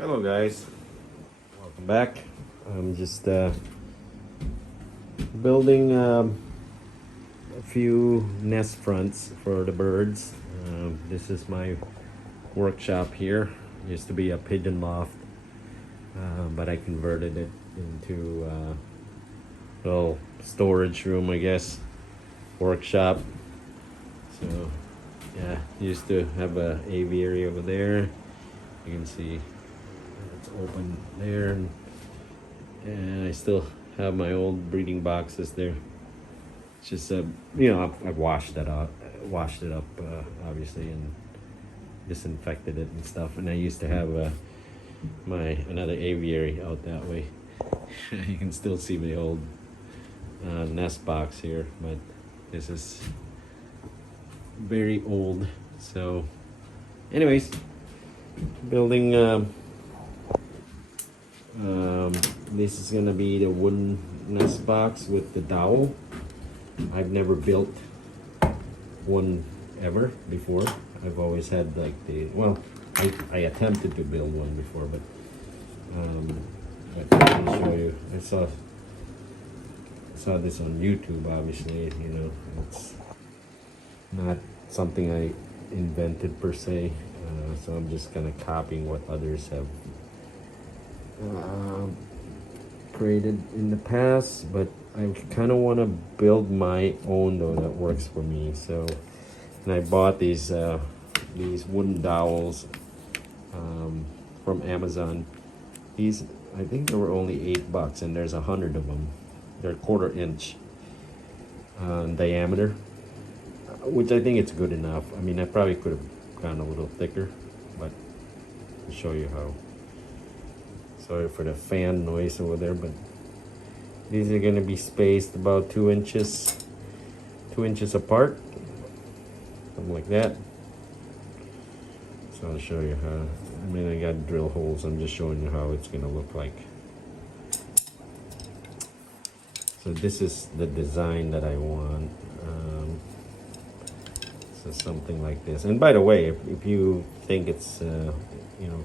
Hello guys, welcome back. I'm just building a few nest fronts for the birds. This is my workshop here. Used to be a pigeon loft, but I converted it into a little storage room, I guess, workshop. So yeah, used to have a aviary over there. You can see it's open there, and I still have my old breeding boxes there. It's just I've washed it up, obviously, and disinfected it and stuff. And I used to have my another aviary out that way. You can still see the old nest box here, but this is very old. So, anyways, building. This is gonna be the wooden nest box with the dowel. I've never built one ever before. I've always had like I attempted to build one before, but let me show you. I saw this on YouTube. Obviously, it's not something I invented per se. So I'm just kind of copying what others have created in the past, but I kind of want to build my own though that works for me. So, and I bought these wooden dowels from Amazon. These, I think they were only $8, and there's 100 of them. They're 1/4 inch diameter, which I think it's good enough. I mean, I probably could have gone a little thicker, but I'll show you how. Sorry for the fan noise over there, but these are going to be spaced about 2 inches apart, something like that. So I'll show you how. I mean, I got drill holes. I'm just showing you how it's going to look like. So this is the design that I want. So something like this. And by the way, if you think it's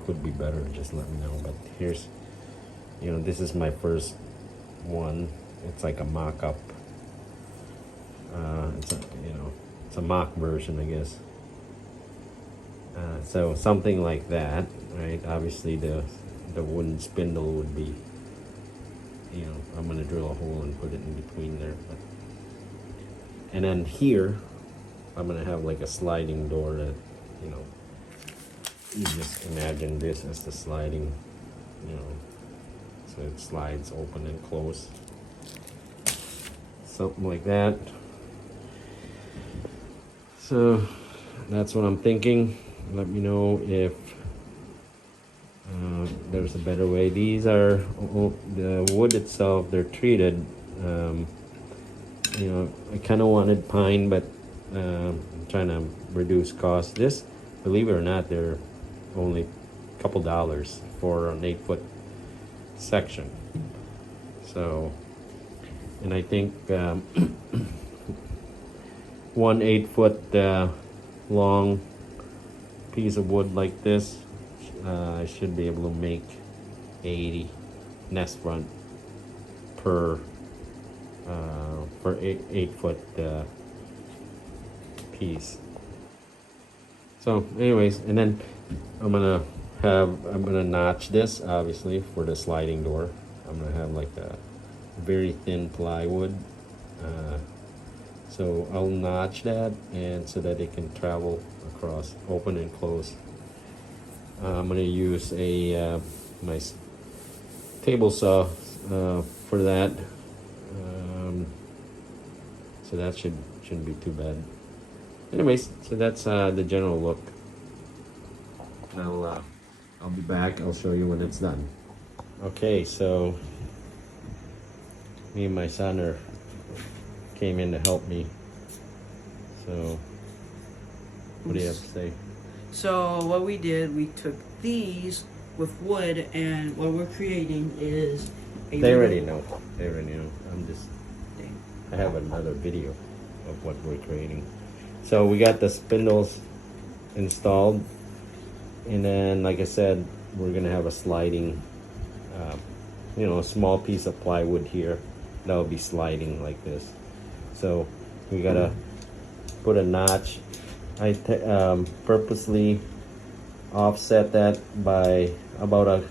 could be better, just let me know. But here's, this is my first one. It's like a mock-up. It's a mock version, I guess. So something like that, right? Obviously the wooden spindle would be, I'm gonna drill a hole and put it in between there. And then here, I'm gonna have like a sliding door that, you just imagine this as the sliding, so it slides open and close. Something like that. So that's what I'm thinking. Let me know if there's a better way. These are the wood itself, they're treated. I kind of wanted pine, but I'm trying to reduce cost. This, believe it or not, they're only a couple dollars for an 8-foot section. So, and I think one 8-foot long piece of wood like this, I should be able to make 80 nest front per 8-foot piece. So anyways, and then I'm gonna notch this, obviously, for the sliding door. I'm gonna have like a very thin plywood, so I'll notch that, and so that it can travel across, open and close. I'm gonna use a my table saw for that, so that shouldn't be too bad. Anyways, so that's the general look. I'll be back. I'll show you when it's done. Okay, so me and my son came in to help me. So what do you have to say? So what we did, we took these with wood, and what we're creating is a They already know. I have another video of what we're creating. So we got the spindles installed, and then, like I said, we're gonna have a sliding, you know, a small piece of plywood here that will be sliding like this. So we gotta put a notch. I purposely offset that by about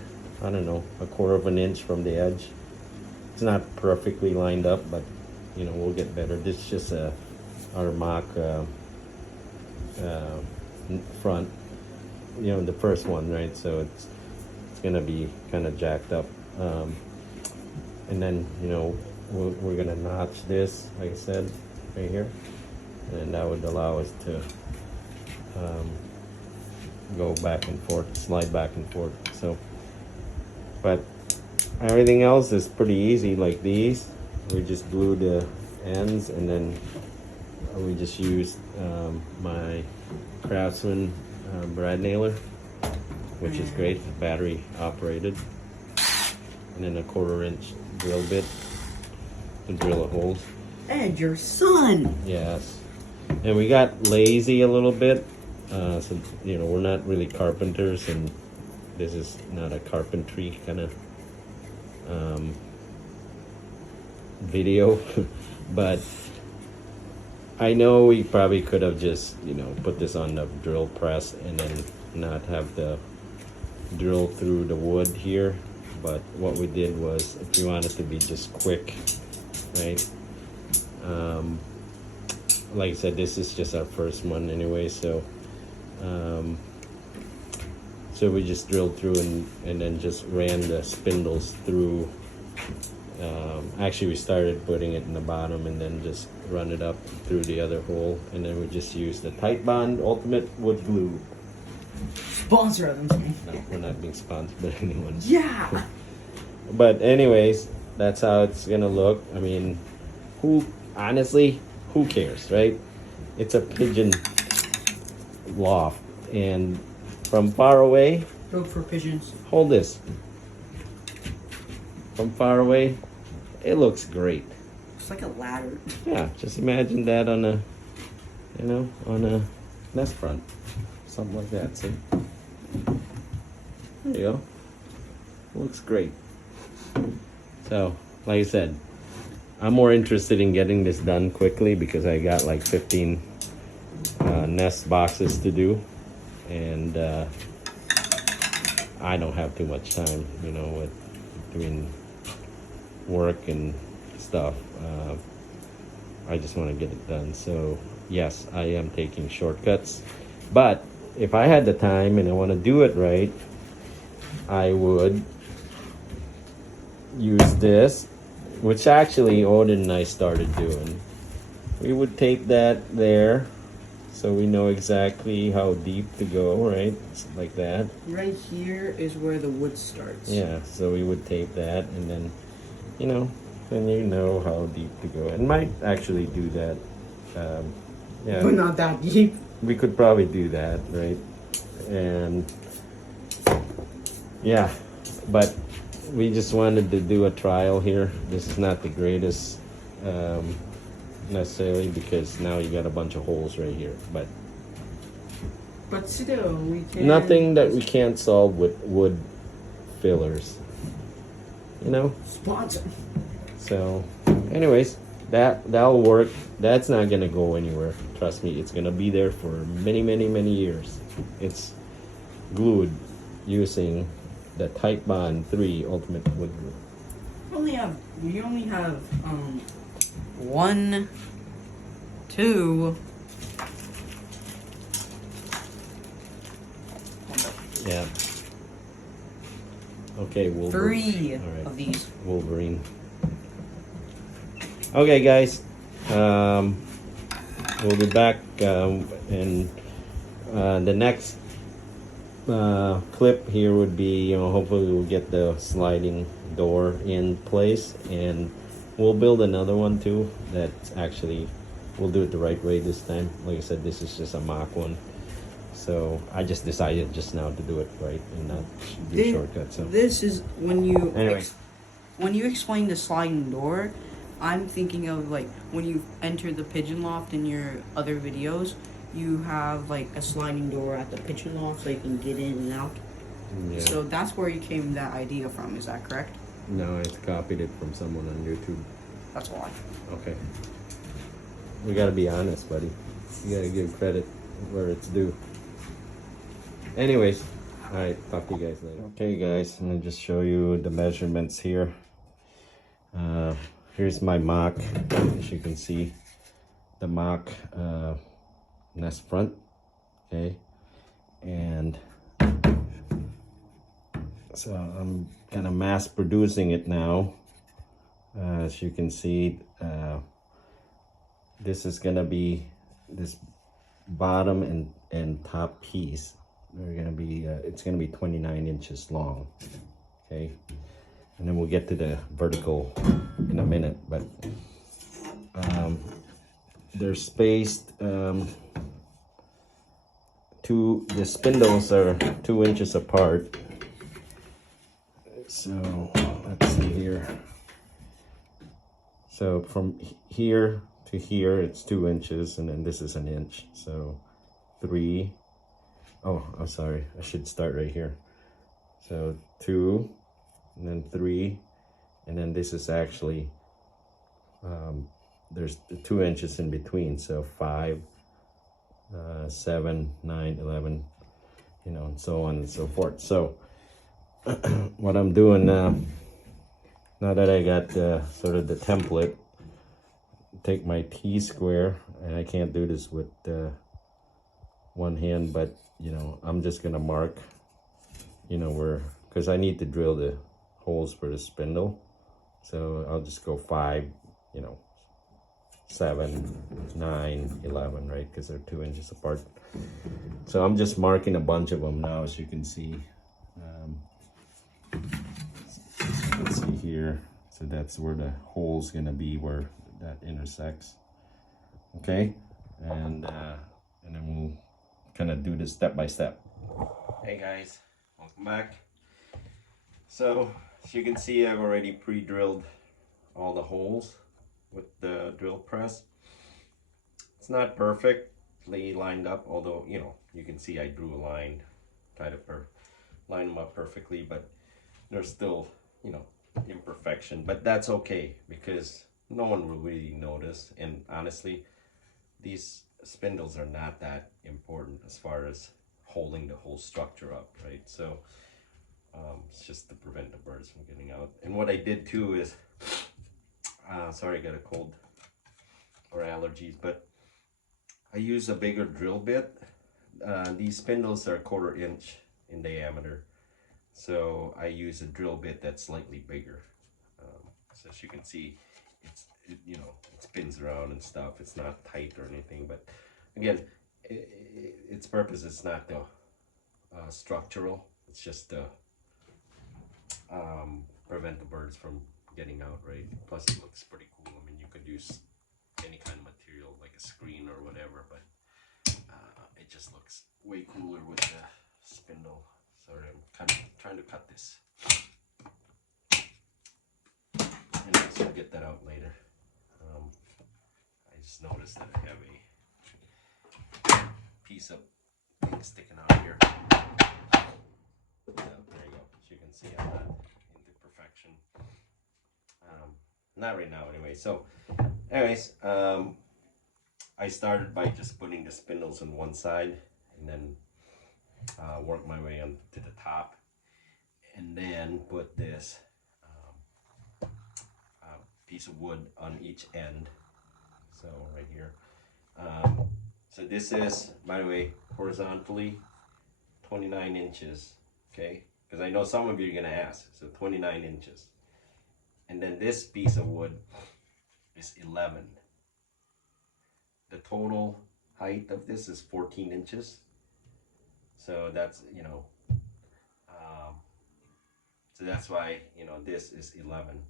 I don't know, a quarter of an inch from the edge. It's not perfectly lined up, but you know, we'll get better. This is just our mock front, you know, the first one, right? So it's gonna be kind of jacked up, and then, you know, we're gonna notch this, like I said, right here, and that would allow us to go back and forth, slide back and forth. So, but everything else is pretty easy. Like these, we just glue the ends, and then we just use my Craftsman brad nailer, which is great, battery operated, and then a 1/4 inch drill bit to drill a hole. And your son. Yes, and we got lazy a little bit, so you know, we're not really carpenters, and this is not a carpentry kind of video, but I know we probably could have just, you know, put this on the drill press and then not have the drill through the wood here. But what we did was, if you want it to be just quick, right? Like I said, this is just our first one anyway, so so we just drilled through and then just ran the spindles through. Actually, we started putting it in the bottom and then just run it up through the other hole, and then we just use the Titebond Ultimate Wood Glue. Sponsor them. No, we're not being sponsored by anyone. Yeah. But anyways, that's how it's gonna look. I mean, honestly, who cares, right? It's a pigeon loft, and from far away, Go for pigeons. hold this. From far away, it looks great. It's like a ladder. Yeah, just imagine that on a, you know, on a nest front, something like that. See, there you go. Looks great. So, like I said, I'm more interested in getting this done quickly because I got like 15 nest boxes to do, and I don't have too much time, you know, with doing work and stuff. I just want to get it done. So yes, I am taking shortcuts, but if I had the time and I want to do it right, I would use this, which actually Odin and I started doing. We would tape that there so we know exactly how deep to go, right? It's like that. Right here is where the wood starts. Yeah, so we would tape that, and then, you know, then you know how deep to go. And might actually do that. Yeah, But not that deep. we could probably do that, right? And yeah, but we just wanted to do a trial here. This is not the greatest necessarily, because now you got a bunch of holes right here, but still, we can. nothing that we can't solve with wood fillers, you know. Sponsor. So anyways, that'll work. That's not gonna go anywhere, trust me. It's gonna be there for many years. It's glued using the Titebond 3 Ultimate Wood Glue. We only have 1, 2. Yeah. Okay, Wolverine. 3 All right. of these. Wolverine. Okay, guys. We'll be back in the next clip here would be, you know, hopefully we'll get the sliding door in place, and we'll build another one too that's actually, we'll do it the right way this time. Like I said, this is just a mock one, so I just decided just now to do it right and not do shortcuts. So This is when you Anyway. when you explain the sliding door, I'm thinking of like when you enter the pigeon loft in your other videos, you have like a sliding door at the pigeon loft so you can get in and out. Yeah. So that's where you came that idea from. Is that correct? No, I copied it from someone on YouTube. That's why. Okay. We gotta be honest, buddy. You gotta give credit where it's due. Anyways, alright, talk to you guys later. Okay guys, I'm gonna just show you the measurements here. Here's my mock, as you can see. The mock nest front, okay? And so I'm kind of mass producing it now. As you can see, this is gonna be this bottom and top piece. They're gonna be it's gonna be 29 inches long, okay? And then we'll get to the vertical in a minute, but they're spaced the spindles are 2 inches apart. So let's see here. So from here to here it's 2 inches, and then this is an inch. So 3. Oh, I'm sorry. I should start right here. So 2, and then 3, and then this is actually there's 2 inches in between. So 5, 7, 9, 11, you know, and so on and so forth. So what I'm doing now that I got sort of the template, take my T-square, and I can't do this with one hand, but you know, I'm just gonna mark, you know, where, because I need to drill the holes for the spindle. So I'll just go 5, you know, 7, 9, 11, right? Because they're 2 inches apart. So I'm just marking a bunch of them now, as you can see. Let's see here. So that's where the hole's gonna be, where that intersects. Okay, and then we'll kind of do this step by step. Hey guys, welcome back. So as you can see, I've already pre-drilled all the holes with the drill press. It's not perfectly lined up, although, you know, you can see I drew a line, tried to line them up perfectly, but there's still, you know, imperfection. But that's okay, because no one will really notice. And honestly, these spindles are not that important as far as holding the whole structure up, right? So it's just to prevent the birds from getting out. And what I did too is, sorry, I got a cold or allergies, but I use a bigger drill bit. These spindles are 1/4 inch in diameter, so I use a drill bit that's slightly bigger. So as you can see, you know, it spins around and stuff. It's not tight or anything, but again, its purpose is not the structural. It's just to prevent the birds from getting out, right? Plus it looks pretty cool. I mean, you could use any kind of material like a screen or whatever, but it just looks way cooler with the spindle. Sorry, I'm kind of trying to cut this. Anyways, I'll get that out later. I just noticed that I have a piece of thing sticking out here. There you go. As you can see, I'm not into perfection. Not right now anyway. So anyways, I started by just putting the spindles on one side, and then work my way on to the top, and then put this piece of wood on each end. So right here. So this is, by the way, horizontally 29 inches, okay? Because I know some of you are gonna ask, so 29 inches. And then this piece of wood is 11. The total height of this is 14 inches. So that's, you know, so that's why, you know, this is 11.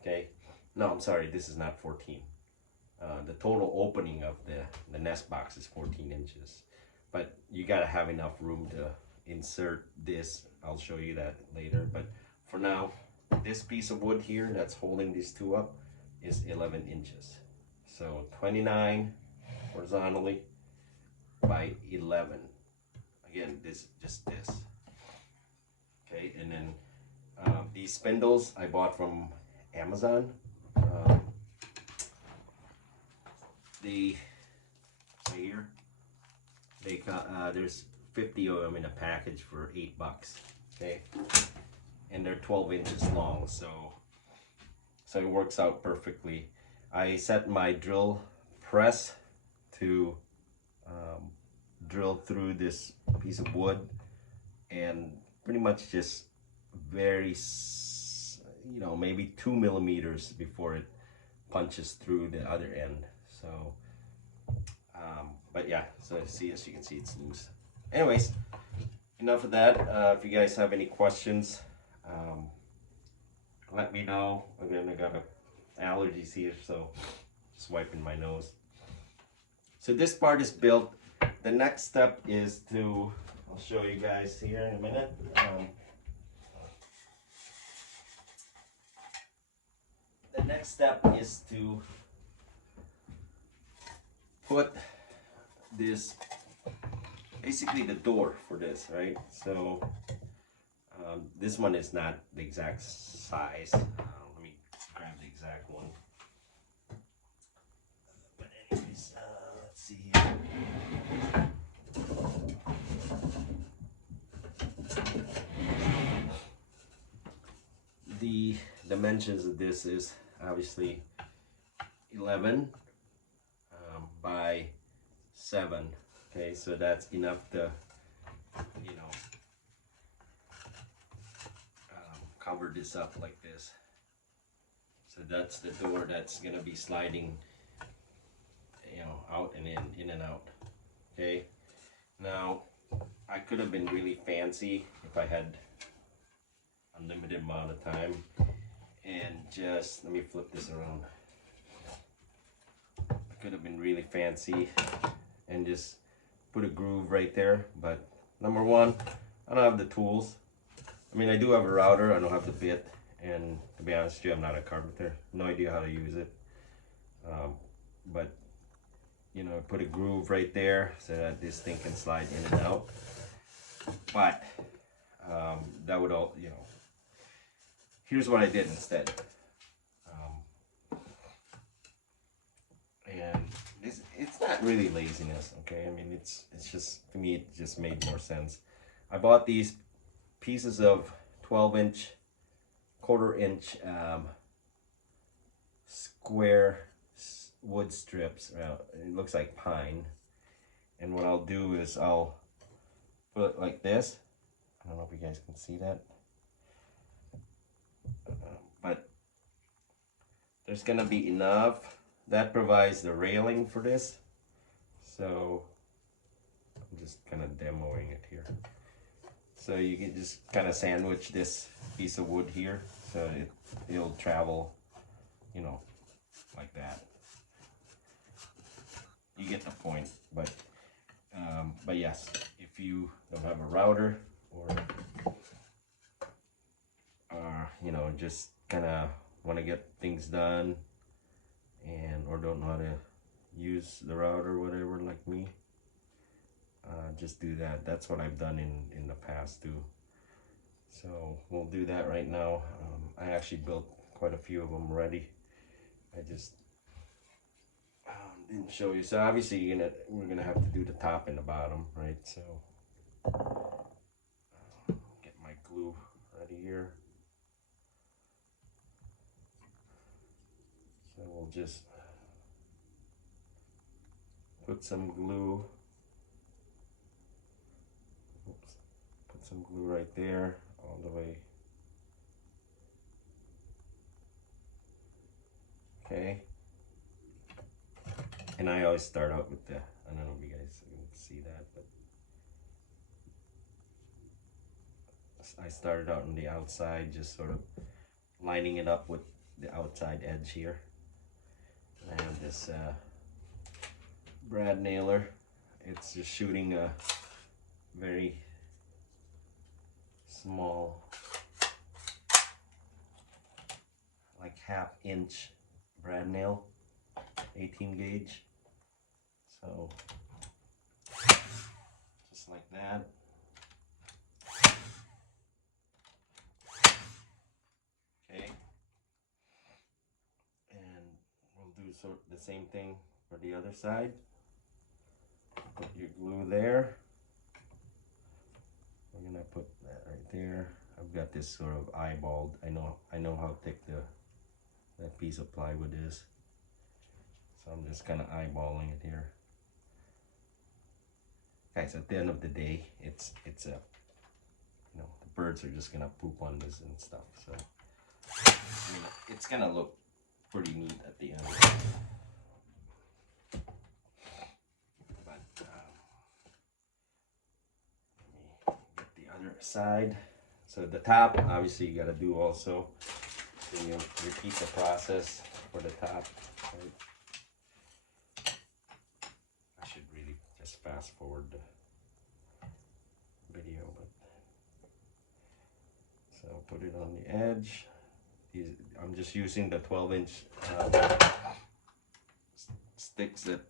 Okay, no, I'm sorry, this is not 14. The total opening of the nest box is 14 inches. But you gotta have enough room to insert this. I'll show you that later. But for now, this piece of wood here that's holding these two up is 11 inches. So 29 horizontally by 11. Again, just this. These spindles I bought from Amazon. Um, they right here. They there's 50 of them in a package for $8. Okay, and they're 12 inches long, so it works out perfectly. I set my drill press to drill through this piece of wood, and pretty much just very, you know, maybe 2 millimeters before it punches through the other end. So but yeah, so see, as you can see, it's loose. Anyways, enough of that. If you guys have any questions, let me know. Again, I got allergies here, so just wiping my nose. So this part is built. The next step is to, I'll show you guys here in a minute. The next step is to put this, basically the door for this, right? So this one is not the exact size. Let me grab the exact one. But anyways, let's see here. The dimensions of this is obviously 11 by 7. Okay, so that's enough to, you know, cover this up like this. So that's the door that's gonna be sliding, you know, out and in and out. Okay, now I could have been really fancy if I had unlimited amount of time, and just let me flip this around. I could have been really fancy and just put a groove right there, but number one, I don't have the tools. I mean, I do have a router, I don't have the bit, and to be honest with you, I'm not a carpenter. No idea how to use it. But you know, put a groove right there so that this thing can slide in and out. But that would all, you know. Here's what I did instead. And it's not really laziness, okay? I mean, it's just, to me, it just made more sense. I bought these pieces of 12-inch, quarter-inch square wood strips. It looks like pine. And what I'll do is I'll put it like this. I don't know if you guys can see that. But there's gonna be enough. That provides the railing for this. So I'm just kind of demoing it here. So you can just kind of sandwich this piece of wood here, so it'll travel, you know, like that. You get the point. But yes, if you don't have a router or you know, just kind of want to get things done, and or don't know how to use the router or whatever, like me, just do that. That's what I've done in the past too. So we'll do that right now. I actually built quite a few of them already. I just didn't show you. So obviously we're gonna have to do the top and the bottom, right? So get my glue ready here. So we'll just put some glue. Oops. Put some glue right there, all the way. Okay. And I always start out with the, I don't know if you guys can see that, but I started out on the outside, just sort of lining it up with the outside edge here. I have this brad nailer. It's just shooting a very small, like 1/2 inch brad nail, 18 gauge. So just like that. the same thing for the other side. Put your glue there. We're gonna put that right there. I've got this sort of eyeballed. I know how thick that piece of plywood is. So I'm just kind of eyeballing it here. Guys, at the end of the day, it's a, you know, the birds are just gonna poop on this and stuff. So I mean, it's gonna look pretty neat at the end. But let me get the other side. So the top, obviously, you gotta do also. So you repeat the process for the top. Right? I should really just fast forward the video, but so put it on the edge. I'm just using the 12-inch sticks that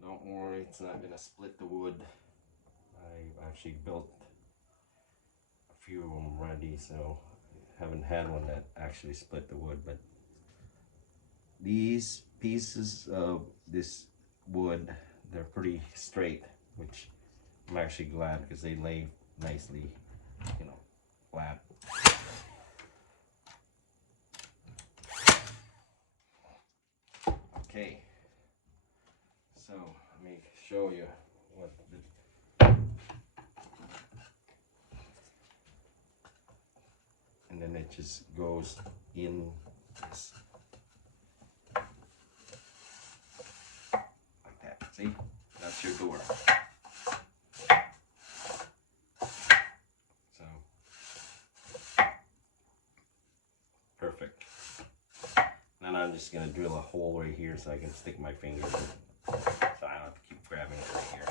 don't worry, it's not gonna split the wood. I actually built a few of them already, so I haven't had one that actually split the wood. But these pieces of this wood, they're pretty straight, which I'm actually glad because they lay nicely, you know, flat. Okay, so let me show you what and then it just goes in this like that. See, that's your door. So perfect. Then I'm just gonna drill a hole right here so I can stick my fingers in, so I don't have to keep grabbing it right here.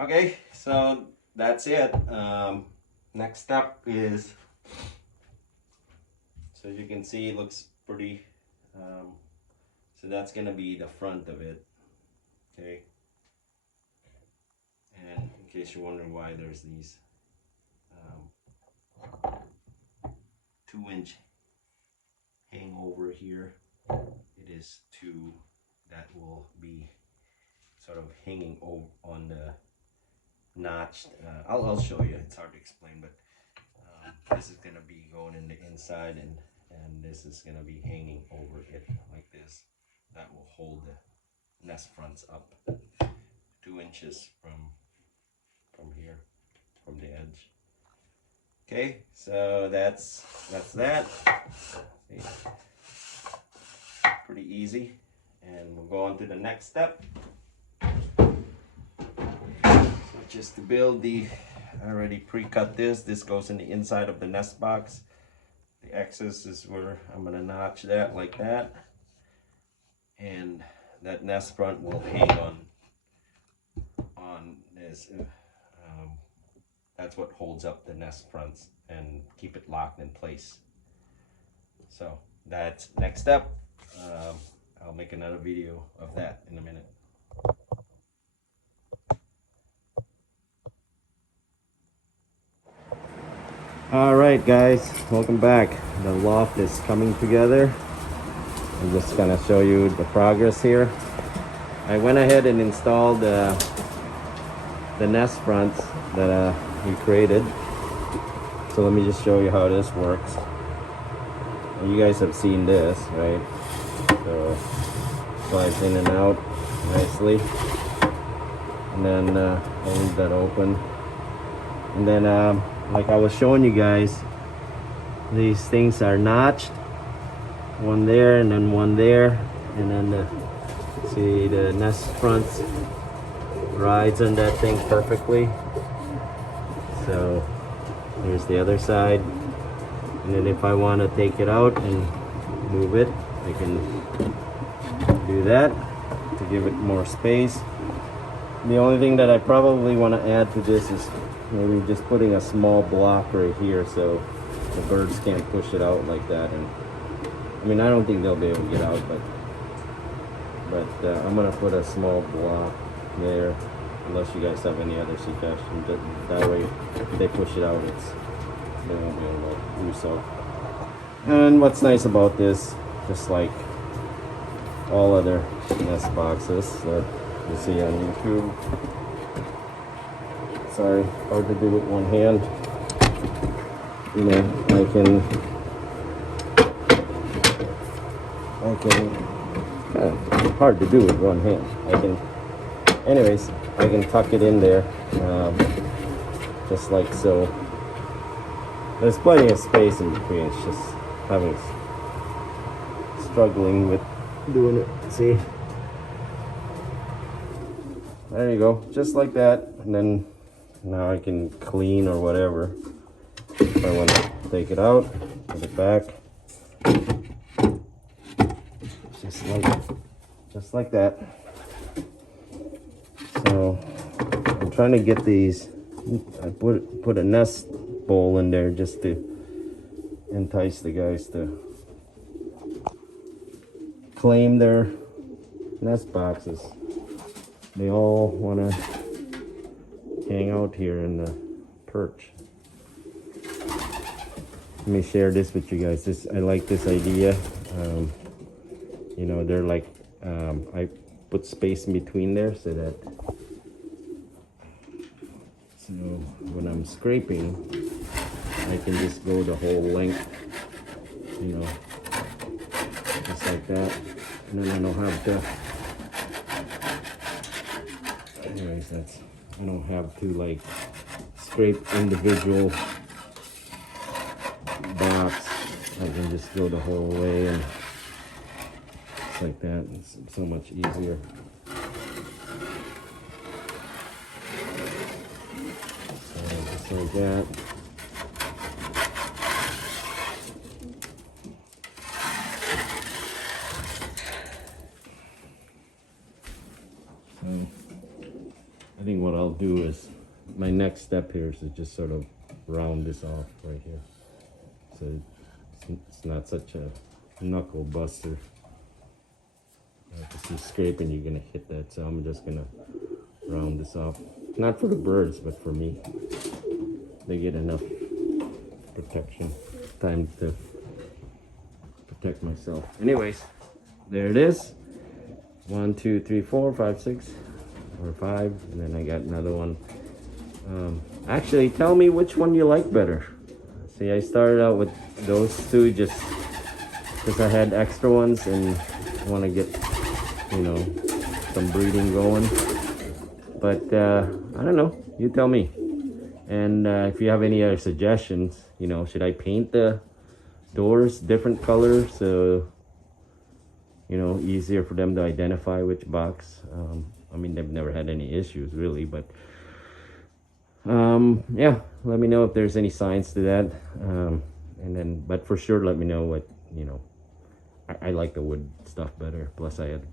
Okay, so that's it. Next step is, so you can see it looks pretty, so that's gonna be the front of it. Okay, and in case you're wondering why there's these 2-inch hangover here, it is that will be sort of hanging over on the notched. I'll show you. It's hard to explain, but this is gonna be going in the inside, and this is gonna be hanging over it like this. That will hold the nest fronts up 2 inches from here, from the edge. Okay, so that's that. See? Pretty easy, and we'll go on to the next step, which is to build the, I already pre-cut this. This goes in the inside of the nest box. The excess is where I'm gonna notch that like that, and that nest front will hang on this. That's what holds up the nest fronts and keep it locked in place. So that's next step. I'll make another video of that in a minute. Alright guys, welcome back. The loft is coming together. I'm just gonna show you the progress here. I went ahead and installed the nest fronts that we created. So let me just show you how this works. You guys have seen this, right? So slides in and out nicely, and then I'll leave that open. And then like I was showing you guys, these things are notched, one there and then one there, and then see the nest fronts rides on that thing perfectly. So here's the other side, and then if I want to take it out and move it, I can do that to give it more space. The only thing that I probably want to add to this is maybe just putting a small block right here so the birds can't push it out like that. And I mean, I don't think they'll be able to get out, but I'm gonna put a small block there unless you guys have any other suggestions. That way, if they push it out, they won't be able to do so. And what's nice about this, just like all other nest boxes that you see on YouTube, sorry, hard to do with one hand. You know, I can hard to do with one hand. Anyways, I can tuck it in there, just like so. There's plenty of space in between. It's just struggling with doing it. See? There you go, just like that. And then now I can clean or whatever. If I want to take it out, put it back. Just like that. So I'm trying to get these. I put a nest bowl in there just to entice the guys to claim their nest boxes. They all want to hang out here in the perch. Let me share this with you guys. I like this idea. You know, they're like, I put space in between there so when I'm scraping, I can just go the whole length, you know, just like that. And then I don't have to, anyways, I don't have to like scrape individual box. I can just go the whole way and just like that. It's so much easier. So just like that. So I think what I'll do is, my next step here is to just sort of round this off right here. So it's not such a knuckle buster. If you're scraping, you're gonna hit that. So I'm just gonna round this off. Not for the birds, but for me. They get enough protection. Time to protect myself. Anyways, there it is. 1, 2, 3, 4, 5, 6, or 5, and then I got another one. Actually, tell me which one you like better. See, I started out with those two just because I had extra ones and I want to get, you know, some breeding going. But I don't know. You tell me. And if you have any other suggestions, you know, should I paint the doors different colors so, you know, easier for them to identify which box? I mean, they've never had any issues really, but yeah, let me know if there's any signs to that. And then, but for sure, let me know what, you know, I like the wood stuff better. Plus I had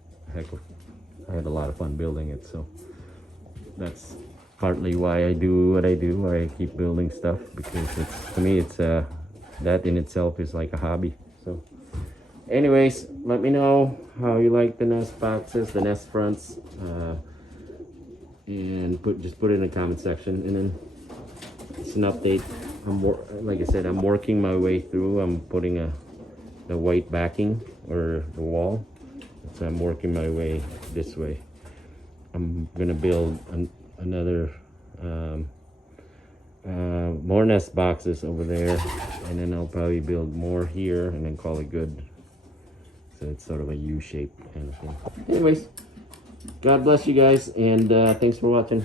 a lot of fun building it, so that's partly why I do what I do, why I keep building stuff, because to me it's that in itself is like a hobby. So anyways, let me know how you like the nest boxes, the nest fronts, and just put it in the comment section. And then it's an update. Like I said, I'm working my way through. I'm putting the white backing or the wall, so I'm working my way this way. I'm gonna build another more nest boxes over there, and then I'll probably build more here and then call it good. So it's sort of a U-shape kind of thing. Anyways, God bless you guys, and thanks for watching.